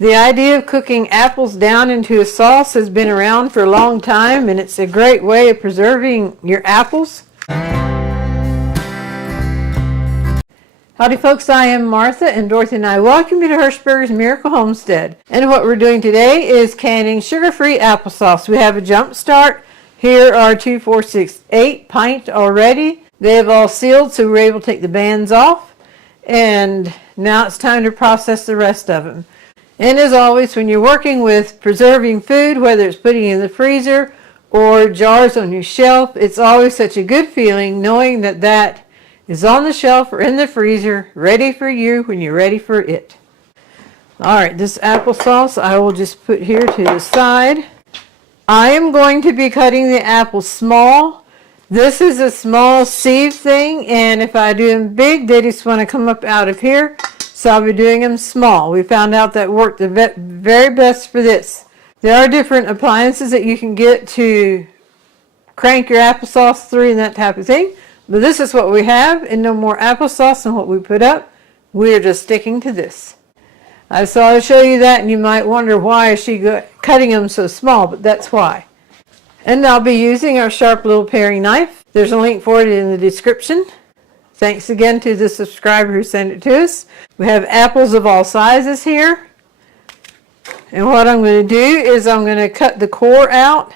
The idea of cooking apples down into a sauce has been around for a long time, and it's a great way of preserving your apples. Howdy folks, I am Martha, and Dorothy and I welcome you to Hirschberger's Miracle Homestead. And what we're doing today is canning sugar-free applesauce. We have a jump start. Here are 2, 4, 6, 8 pints already. They have all sealed, so we're able to take the bands off. And now it's time to process the rest of them. And as always, when you're working with preserving food, whether it's putting it in the freezer or jars on your shelf, it's always such a good feeling knowing that that is on the shelf or in the freezer, ready for you when you're ready for it. All right, this applesauce I will just put here to the side. I am going to be cutting the apples small. This is a small sieve thing, and if I do them big, they just want to come up out of here. So I'll be doing them small. We found out that worked the very best for this. There are different appliances that you can get to crank your applesauce through and that type of thing. But this is what we have, and no more applesauce than what we put up. We're just sticking to this. I saw to show you that, and you might wonder why is she cutting them so small, but that's why. And I'll be using our sharp little paring knife. There's a link for it in the description. Thanks again to the subscriber who sent it to us. We have apples of all sizes here. And what I'm going to do is I'm going to cut the core out.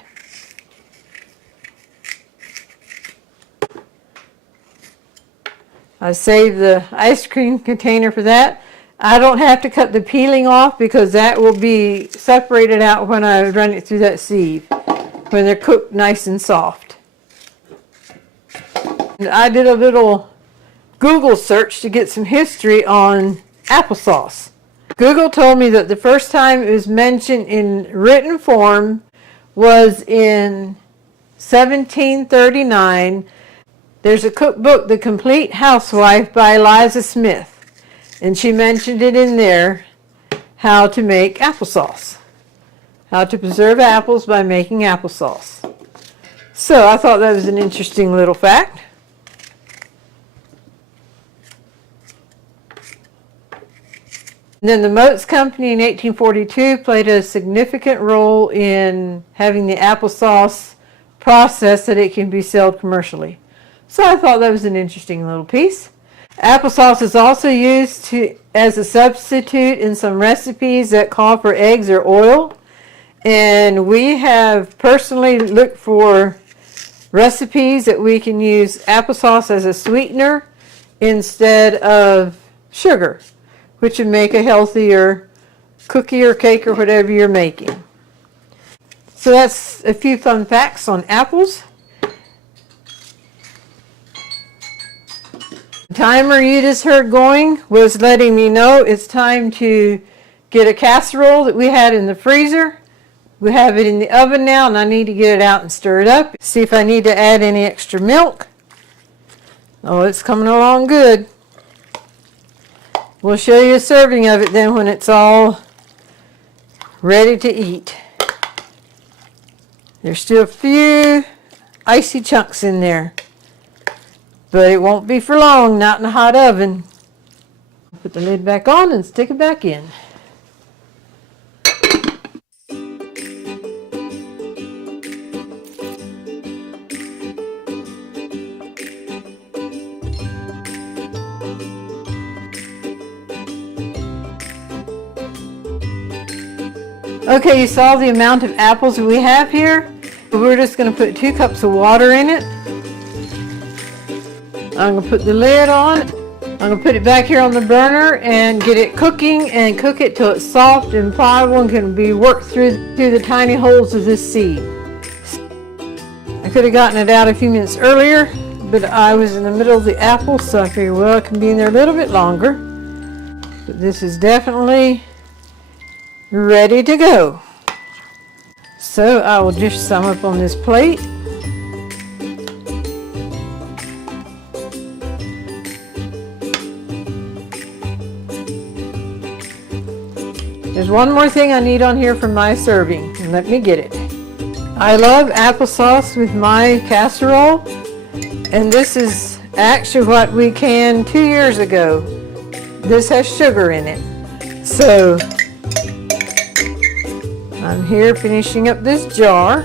I saved the ice cream container for that. I don't have to cut the peeling off because that will be separated out when I run it through that sieve, when they're cooked nice and soft. And I did a little Google search to get some history on applesauce. Google told me that the first time it was mentioned in written form was in 1739. There's a cookbook, The Complete Housewife by Eliza Smith, and she mentioned it in there, how to make applesauce, how to preserve apples by making applesauce. So I thought that was an interesting little fact. And then the Moats Company in 1842 played a significant role in having the applesauce process so that it can be sold commercially. So I thought that was an interesting little piece. Applesauce is also used as a substitute in some recipes that call for eggs or oil. And we have personally looked for recipes that we can use applesauce as a sweetener instead of sugar, which would make a healthier cookie or cake or whatever you're making. So that's a few fun facts on apples. The timer you just heard going was letting me know it's time to get a casserole that we had in the freezer. We have it in the oven now, and I need to get it out and stir it up. See if I need to add any extra milk. Oh, it's coming along good. We'll show you a serving of it then when it's all ready to eat. There's still a few icy chunks in there, but it won't be for long, not in a hot oven. Put the lid back on and stick it back in. Okay, you saw the amount of apples we have here. We're just going to put 2 cups of water in it. I'm going to put the lid on. I'm going to put it back here on the burner and get it cooking and cook it till it's soft and pliable and can be worked through the tiny holes of this sieve. I could have gotten it out a few minutes earlier, but I was in the middle of the apple, so I figured, well, it can be in there a little bit longer. But this is definitely ready to go. So I will dish some up on this plate. There's one more thing I need on here for my serving, and let me get it. I love applesauce with my casserole, and this is actually what we canned 2 years ago. This has sugar in it. So I'm here finishing up this jar.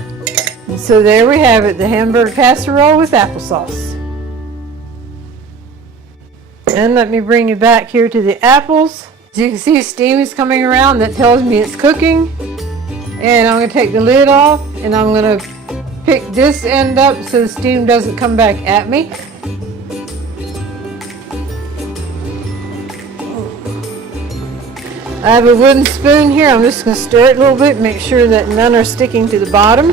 And so there we have it, the hamburger casserole with applesauce. And let me bring you back here to the apples. As you can see, steam is coming around. That tells me it's cooking. And I'm going to take the lid off and I'm going to pick this end up so the steam doesn't come back at me. I have a wooden spoon here. I'm just going to stir it a little bit, make sure that none are sticking to the bottom.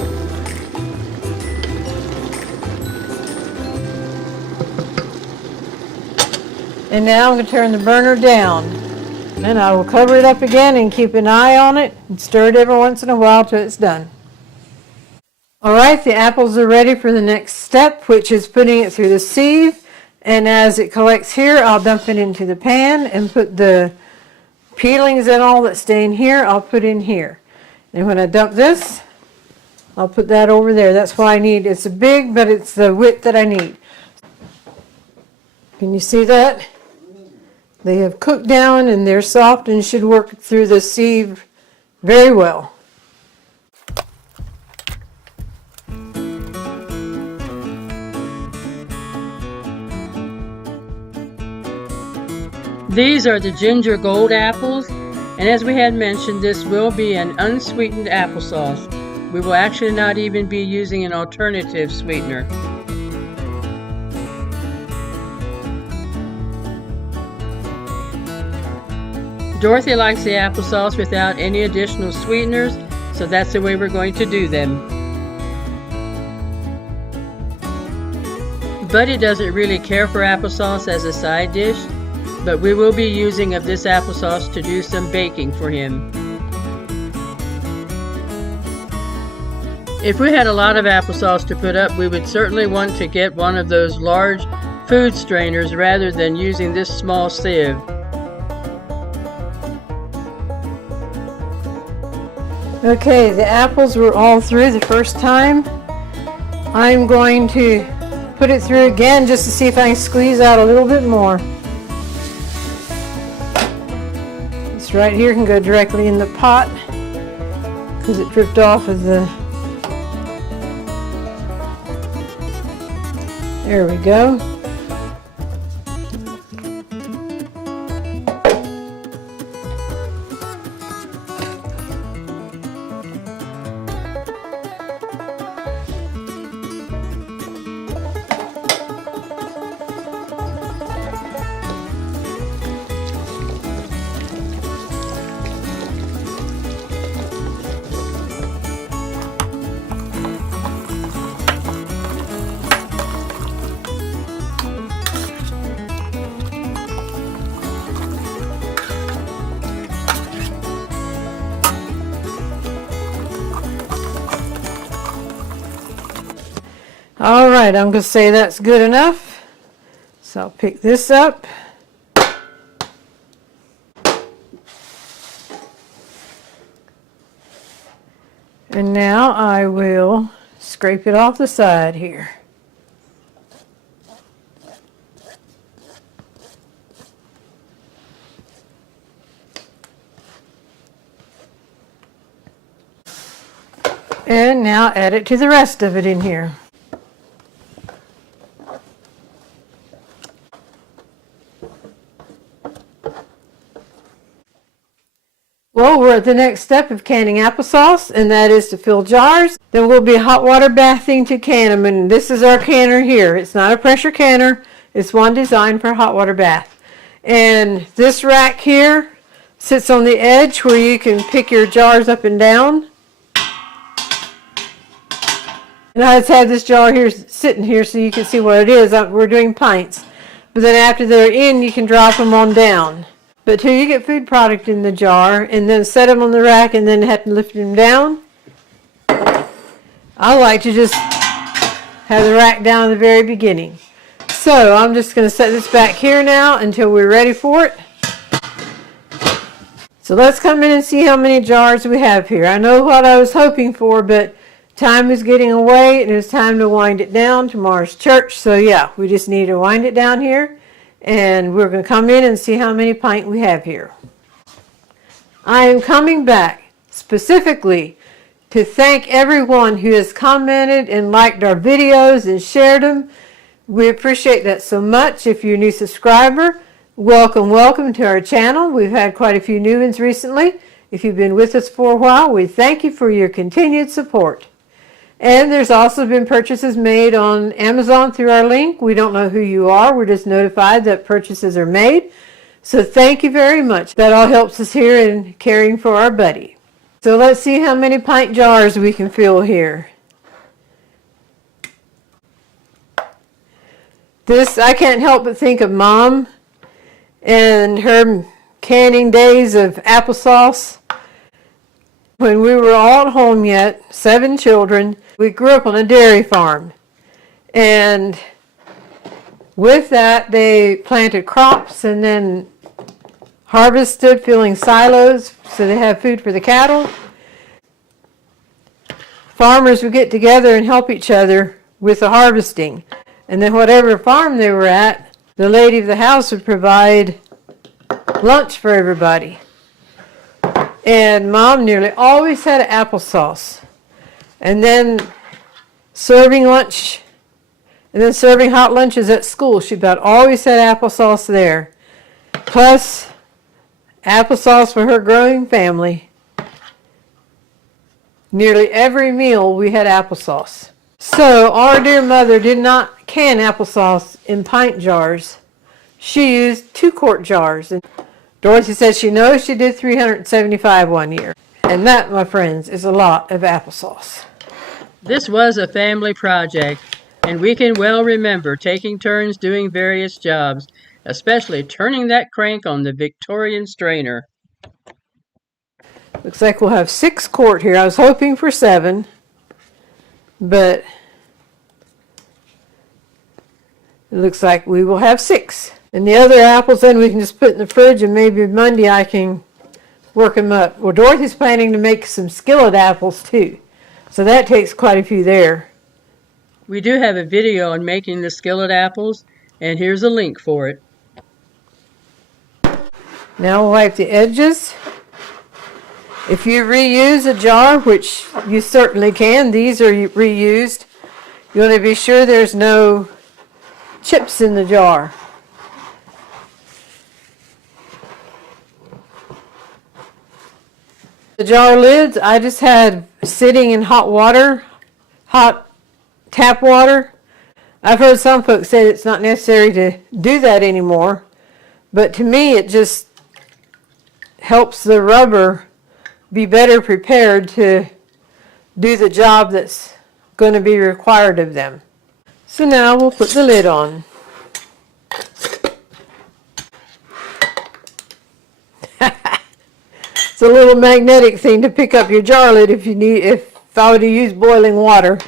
And now I'm going to turn the burner down. And I will cover it up again and keep an eye on it and stir it every once in a while till it's done. Alright, the apples are ready for the next step, which is putting it through the sieve. And as it collects here, I'll dump it into the pan and put the peelings and all that stay in here, I'll put in here. And when I dump this, I'll put that over there. That's what I need. It's big, but it's the width that I need. Can you see that? They have cooked down and they're soft and should work through the sieve very well. These are the ginger gold apples, and as we had mentioned, this will be an unsweetened applesauce. We will actually not even be using an alternative sweetener. Dorothy likes the applesauce without any additional sweeteners, so that's the way we're going to do them. Buddy doesn't really care for applesauce as a side dish, but we will be using of this applesauce to do some baking for him. If we had a lot of applesauce to put up, we would certainly want to get one of those large food strainers rather than using this small sieve. Okay, the apples were all through the first time. I'm going to put it through again just to see if I can squeeze out a little bit more. This right here can go directly in the pot because it dripped off of the... There we go. All right, I'm going to say that's good enough. So I'll pick this up. And now I will scrape it off the side here. And now add it to the rest of it in here. Well, we're at the next step of canning applesauce, and that is to fill jars. Then we'll be hot water bathing to can them, and this is our canner here. It's not a pressure canner. It's one designed for hot water bath. And this rack here sits on the edge where you can pick your jars up and down. And I just have this jar here sitting here so you can see what it is. We're doing pints. But then after they're in, you can drop them on down. But till you get food product in the jar and then set them on the rack and then have to lift them down, I like to just have the rack down at the very beginning. So I'm just going to set this back here now until we're ready for it. So let's come in and see how many jars we have here. I know what I was hoping for, but time is getting away and it's time to wind it down. Tomorrow's church, so yeah, we just need to wind it down here. And we're going to come in and see how many pint we have here. I am coming back specifically to thank everyone who has commented and liked our videos and shared them. We appreciate that so much. If you're a new subscriber, welcome to our channel. We've had quite a few new ones recently. If you've been with us for a while, we thank you for your continued support. And there's also been purchases made on Amazon through our link. We don't know who you are. We're just notified that purchases are made. So thank you very much. That all helps us here in caring for our buddy. So let's see how many pint jars we can fill here. This, I can't help but think of Mom and her canning days of applesauce. When we were all at home yet, 7 children, we grew up on a dairy farm. And with that, they planted crops and then harvested, filling silos so they have food for the cattle. Farmers would get together and help each other with the harvesting. And then whatever farm they were at, the lady of the house would provide lunch for everybody. And Mom nearly always had applesauce. And then serving lunch, and then serving hot lunches at school. She about always had applesauce there. Plus applesauce for her growing family. Nearly every meal we had applesauce. So our dear mother did not can applesauce in pint jars. She used 2-quart jars. And Dorothy says she knows she did 375 one year. And that, my friends, is a lot of applesauce. This was a family project, and we can well remember taking turns doing various jobs, especially turning that crank on the Victorian strainer. Looks like we'll have 6 quart here. I was hoping for 7, but it looks like we will have 6. And the other apples then we can just put in the fridge, and maybe Monday I can work them up. Well, Dorothy's planning to make some skillet apples too, so that takes quite a few there. We do have a video on making the skillet apples, and here's a link for it. Now we'll wipe the edges. If you reuse a jar, which you certainly can, these are reused, you want to be sure there's no chips in the jar. The jar lids I just had sitting in hot water, hot tap water. I've heard some folks say it's not necessary to do that anymore, but to me it just helps the rubber be better prepared to do the job that's going to be required of them. So now we'll put the lid on. It's a little magnetic thing to pick up your jar lid if I were to use boiling water.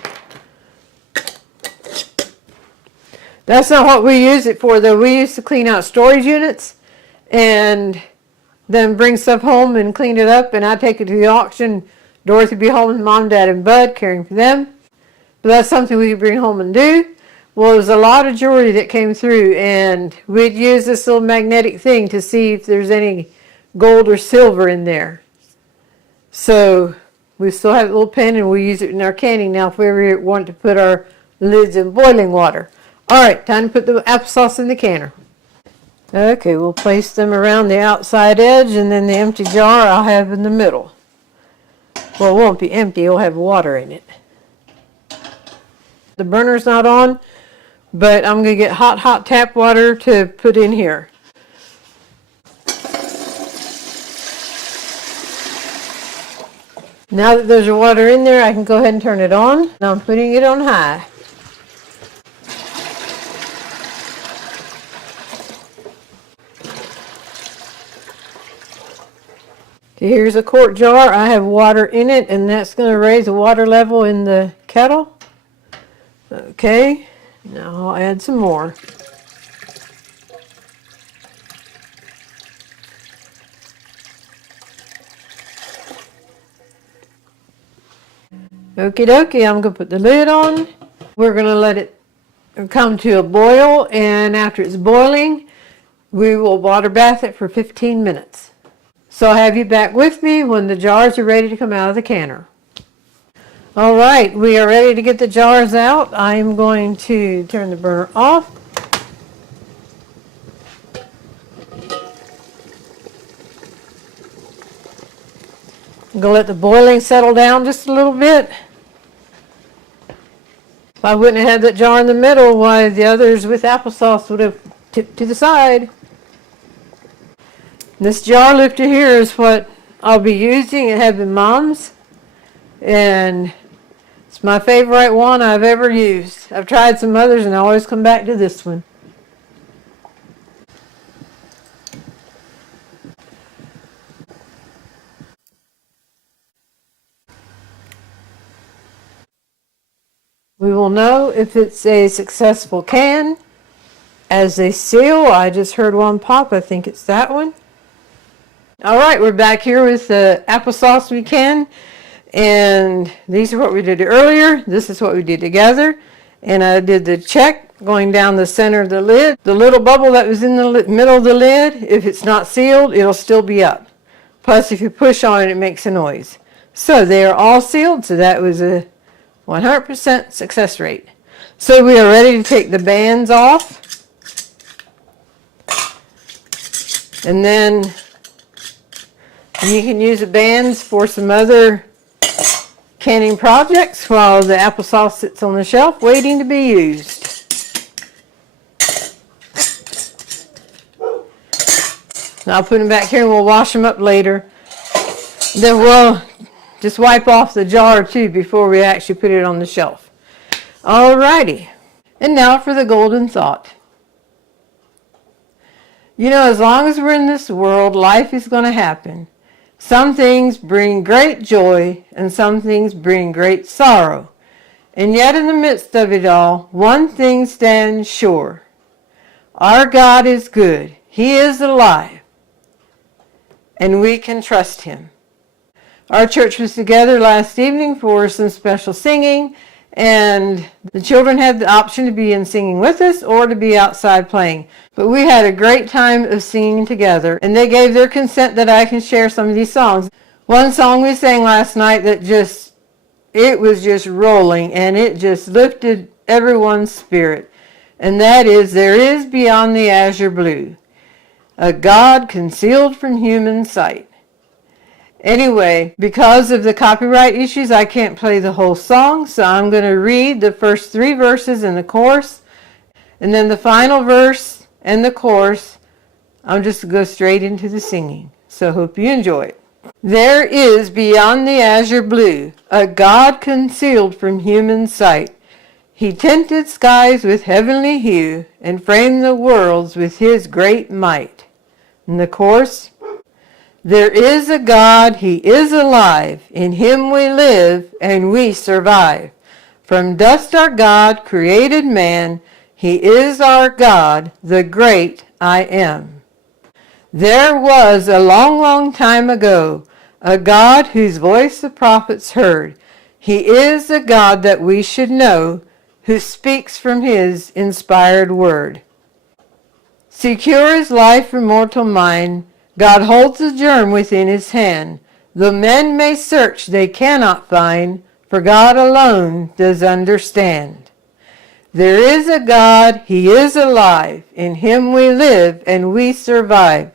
That's not what we use it for though. We used to clean out storage units and then bring stuff home and clean it up, and I'd take it to the auction. Dorothy would be home with Mom, Dad, and Bud caring for them. But that's something we could bring home and do. Well, there was a lot of jewelry that came through, and we'd use this little magnetic thing to see if there's any gold or silver in there. So we still have a little pen, and we use it in our canning now if we ever want to put our lids in boiling water. All right, time to put the applesauce in the canner. Okay, we'll place them around the outside edge, and then the empty jar I'll have in the middle. Well, it won't be empty, it'll have water in it. The burner's not on, but I'm going to get hot tap water to put in here. Now that there's water in there, I can go ahead and turn it on. Now I'm putting it on high. Here's a quart jar. I have water in it, and that's going to raise the water level in the kettle. Okay, now I'll add some more. Okie dokie, I'm going to put the lid on. We're going to let it come to a boil, and after it's boiling, we will water bath it for 15 minutes. So I'll have you back with me when the jars are ready to come out of the canner. All right, we are ready to get the jars out. I'm going to turn the burner off. I'm going to let the boiling settle down just a little bit. If I wouldn't have had that jar in the middle, why the others with applesauce would have tipped to the side. This jar lifter here is what I'll be using. It has been Mom's, and it's my favorite one I've ever used. I've tried some others and I always come back to this one. We will know if it's a successful can as they seal. I just heard one pop. I think it's that one. All right, we're back here with the applesauce we can. And these are what we did earlier. This is what we did together. And I did the check going down the center of the lid. The little bubble that was in the middle of the lid, if it's not sealed, it'll still be up. Plus, if you push on it, it makes a noise. So they are all sealed. So that was a 100% success rate. So we are ready to take the bands off. And then you can use the bands for some other canning projects while the applesauce sits on the shelf waiting to be used. Now I'll put them back here and we'll wash them up later. Then we'll just wipe off the jar too before we actually put it on the shelf. Alrighty. And now for the golden thought. You know, as long as we're in this world, life is going to happen. Some things bring great joy and some things bring great sorrow. And yet in the midst of it all, one thing stands sure. Our God is good. He is alive. And we can trust him. Our church was together last evening for some special singing, and the children had the option to be in singing with us or to be outside playing. But we had a great time of singing together, and they gave their consent that I can share some of these songs. One song we sang last night that it was just rolling, and it just lifted everyone's spirit. And that is, There Is Beyond the Azure Blue, a God concealed from human sight. Anyway, because of the copyright issues, I can't play the whole song, so I'm going to read the first 3 verses in the chorus, and then the final verse and the chorus, I'm just going to go straight into the singing. So hope you enjoy it. There is beyond the azure blue a God concealed from human sight. He tinted skies with heavenly hue and framed the worlds with his great might. In the chorus, there is a God, he is alive, in him we live and we survive. From dust our God created man, he is our God, the great I am. There was a long, long time ago a God whose voice the prophets heard. He is a God that we should know, who speaks from his inspired word. Secure as life from mortal mind, God holds the germ within his hand. Though men may search, they cannot find, for God alone does understand. There is a God, he is alive, in him we live and we survive.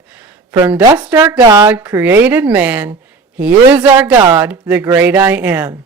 From dust our God created man, he is our God, the great I am.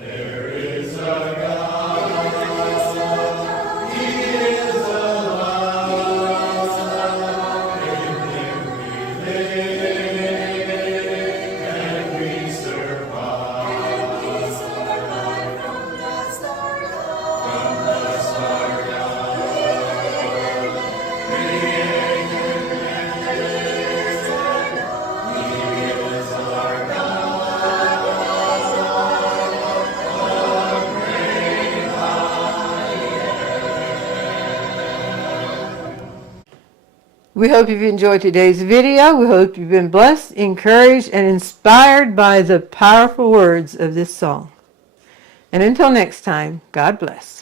There is a God. We hope you've enjoyed today's video. We hope you've been blessed, encouraged, and inspired by the powerful words of this song. And until next time, God bless.